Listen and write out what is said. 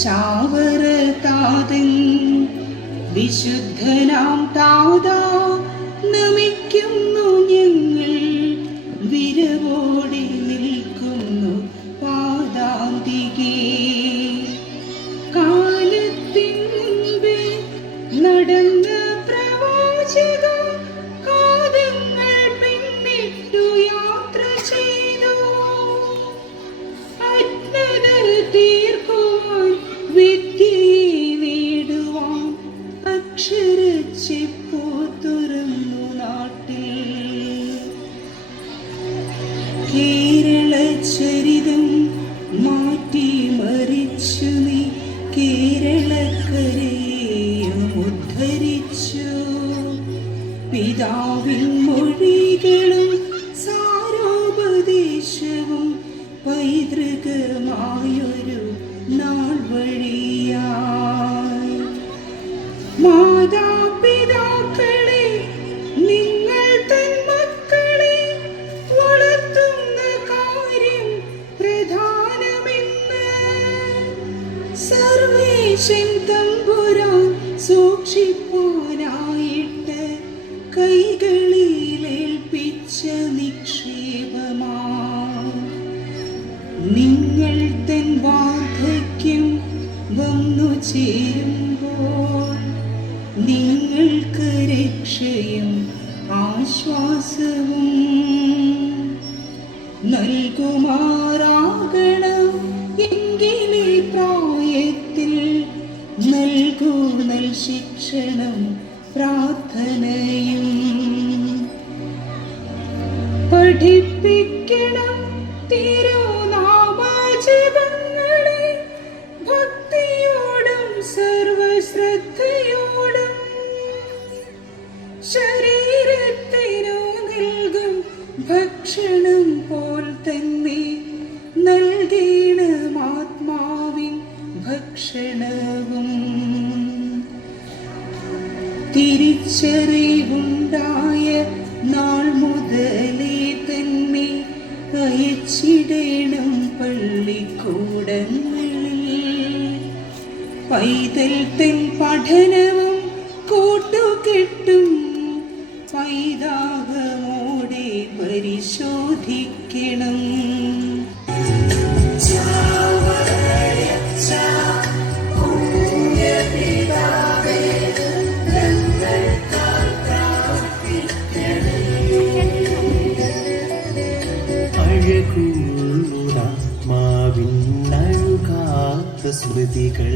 ചാവറ താതൻ വിശുദ്ധനാം താതാ നമിക്കുന്നു ഞങ്ങൾ വിരവോടെ നിൽക്കുന്നു പാദാന്തികേ കാലത്തിൻ മുൻപേ നടന്ന പ്രവാചക കാതങ്ങൾ പിന്നിട്ടു യാത്ര ചെയ്തു അജ്ഞത തീർക്കുവാൻ വിദ്യയെ നേടുവാൻ അക്ഷരച്ചിപ്പു തുറന്നു നാട്ടിൽ കേരള ചരിതം മാറ്റി മറിച്ചു നീ കേരളക്കരയെയും ഉദ്ധരിച്ചു പിതാവിൻ മൊഴികളും സാരോപദേശവും പൈതൃകമായൊരു നാൾ വഴിയായി മാതാപിതാക്കളെ നിങ്ങൾ തൻ മക്കളെ വളർത്തുന്ന കാര്യം പ്രധാനമെന്ന് സർവേശൻ തമ്പുരാൻ സൂക്ഷിപ്പാനായിട്ട് കൈകളിലേൽപ്പിച്ച നിക്ഷേപമാ നിങ്ങൾ തൻ വാർദ്ധക്യം വന്നു ചേരുമ്പോൾ നിങ്ങൾക്ക് രക്ഷയും ആശ്വാസവും നൽകുമാറാകണം എങ്കിലേ പ്രായത്തിൽ നൽകൂ നൽ ശിക്ഷണം പ്രാർത്ഥനയും പഠിപ്പിക്കണം തിരുനാമജപങ്ങളെ ഭക്തിയോടും സർവശ്രദ്ധയോടും ശരീരത്തിനു നൽകും ഭക്ഷണം പോൽ തന്നെ നൽകണം ആത്മാവിൻ ഭക്ഷണവും തിരിച്ചറിവുണ്ടായ നാൾ മുതലേ തന്നെ അയച്ചിടണം പള്ളിക്കൂടങ്ങളിൽ പൈതൽ തൻ പഠനവും കൂട്ടുകെട്ടും പൈതാഹമോടെ പരിശോധിക്കണം അഴകുള്ളാത്മാവിൻ അഴുകാത്ത സ്മൃതികൾ